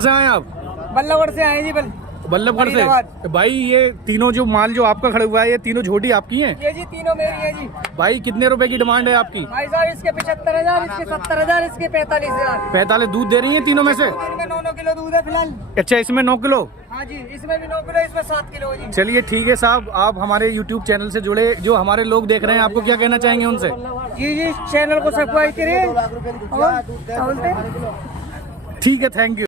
से आए आप? बल्लभगढ़ से आए जी। बल्लभगढ़ से। भाई ये तीनों जो माल जो आपका खड़ा हुआ है, ये तीनों झोटी आपकी हैं? ये जी तीनों मेरी है जी। भाई कितने रुपए की डिमांड है आपकी? भाई साहब इसके 75,000, इसके 70,000, इसके 45,000। 45 दूध दे रही है तीनों में से? इनमें 9 किलो दूध है फिलहाल। अच्छा, इसमें 9 किलो? हाँ जी, इसमें भी 9 किलो, इसमें 7 किलो जी। चलिए ठीक है साहब, आप हमारे YouTube चैनल से जुड़े, जो हमारे लोग देख रहे हैं, आपको क्या कहना चाहेंगे उनसे? जी चैनल को सब्सक्राइब करिए। और क्या बोलते हैं? ठीक है, थैंक यू।